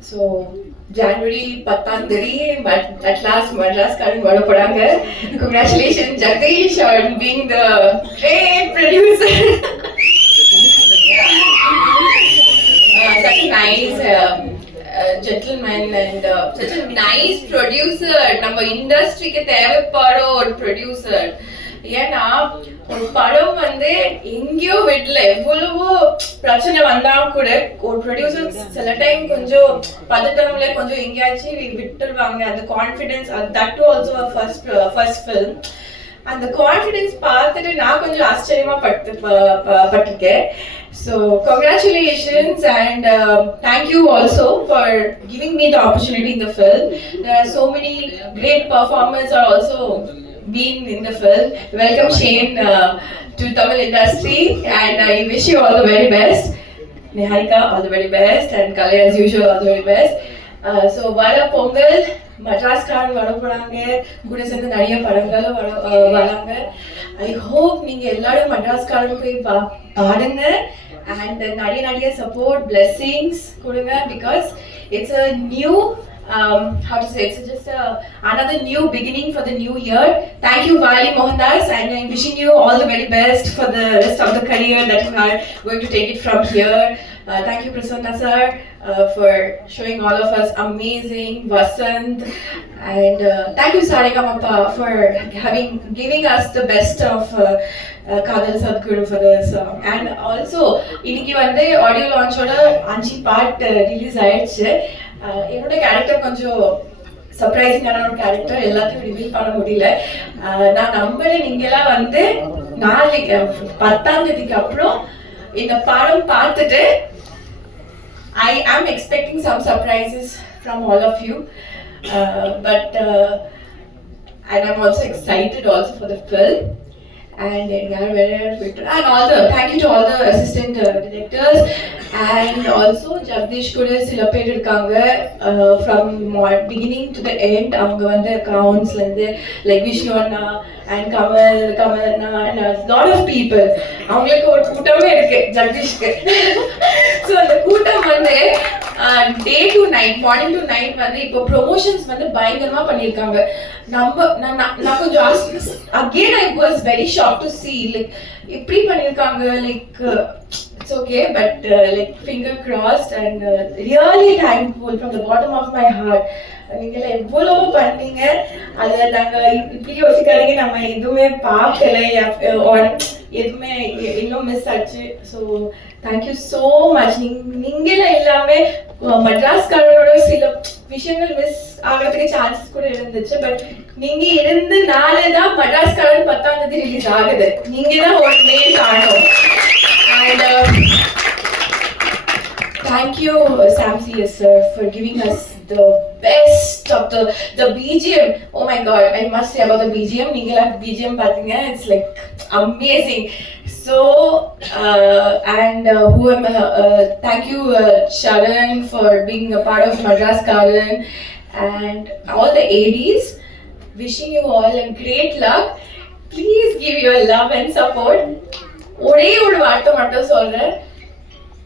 So January 10th, but at last Madras Karan Vadapadanga. Congratulations, Jagdish, on being the great producer. Such a nice gentleman and such a nice producer. நம்ம இண்டஸ்ட்ரிக்கு தேவைப்படுற ஒரு ப்ரொடியூசர். ஏன்னா ஒரு படம் வந்து எங்கேயோ விடல, எவ்வளவோ பிரச்சனை வந்தா கூட ஒரு ப்ரொடியூசர் சில டைம் கொஞ்சம் பதட்டம்ல கொஞ்சம் எங்கேயாச்சும் விட்டுருவாங்க. அந்த confidence, that to also first film. அந்த கான்ஃபிடன்ஸ் பார்த்துட்டு நான் கொஞ்சம் ஆச்சரியமா பட்டிருக்கேன். So congratulations and thank you also for giving me the opportunity in the film. There are so many great performers are also been in the film. Welcome Shane to Tamil industry and I wish you all the very best. Niharika, all the very best, and Kali as usual all the very best. So vara Pongal Madras Karan வரப்போறாங்க, கூட சேர்ந்து நிறைய படங்கள் வராங்க. I hope நீங்க எல்லாரும் மட்ராஸ் காரன் போய் பாடுங்க and நிறைய support, blessings கொடுங்க, because it's a new how to say, it's just another new beginning for the new year. Thank you Vali Mohandas, and I'm wishing you all the very best for the rest of the career that you are going to take it from here. Thank you Prasanna sir for showing all of us amazing Vasant, and thank you Saregamappa for giving us the best of Kadal Sadhguru for this song. And also இன்னைக்கு வந்து ஆடியோ லான்ச்சோட 5 part release ஆயிடுச்சு. என்னோட கேரக்டர் கொஞ்சம் சர்ப்ரைசிங்கான ஒரு கேரக்டர், எல்லாத்தையும் ரிவீல் பண்ண முடியல. நான் நம்புறேன் நீங்கெல்லாம் வந்து நாளைக்கு 10ஆம் அப்புறம் இந்த படம் பார்த்துட்டு I am expecting some surprises from all of you, and I'm also excited also for the film. And all the thank you to all the assistant directors, and also Jagdish kuda sila per irukanga from beginning to the end. Avanga vande accounts la irundhu like Vishnu Anna and Kamal Anna and a lot of people. Avangalukku or kootame irukku Jagdishku. So அந்த கூட்டம் வந்து day to night, morning to night வந்து இப்போ ப்ரொமோஷன்ஸ் வந்து பயங்கரமா பண்ணிருக்காங்க. நான் கொஞ்சம் again I was very shocked to see like இப்படி பண்ணிருக்காங்க. like it's okay, but like finger crossed and really thankful from the bottom of my heart. நீங்க எவ்வளவு பண்ணீங்க, அதை நாங்க இப்படி யோசிக்காதீங்க, நம்ம எதுவுமே பார்க்கல, எதுவுமே இன்னும் மிஸ் ஆச்சு. So thank you so much. நீங்களே எல்லாமே மட்ராஸ் காரனோட சில விஷயங்கள் மிஸ் ஆகிறதுக்கு சான்சஸ் கூட இருந்துச்சு, பட் நீங்க இருந்து நாளேதான் மட்ராஸ் காரன் 10ஆம் ரிலீஸ் ஆகுது. நீங்க தான் ஒரு மெயின் காரணம். And thank you Sam CS sir for giving us the best of the BGM. Oh my god, I must say about the BGM. நீங்களா BGM பாத்தீங்க, it's like amazing. So and thank you Sharan for being a part of Madras Karan, and all the ADs. Wishing you all a great luck. Please give your love and support. ஒரே ஒரு வார்த்தை மட்டும் சொல்றேன்.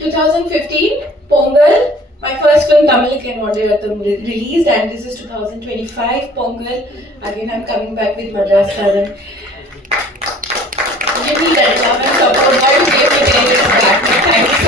2015 Pongal, my first film Tamil and Vadayatham released, and this is 2025 Pongal. Again I'm coming back with Madras Karan. Give me that love and support. God gave me back. Thank you so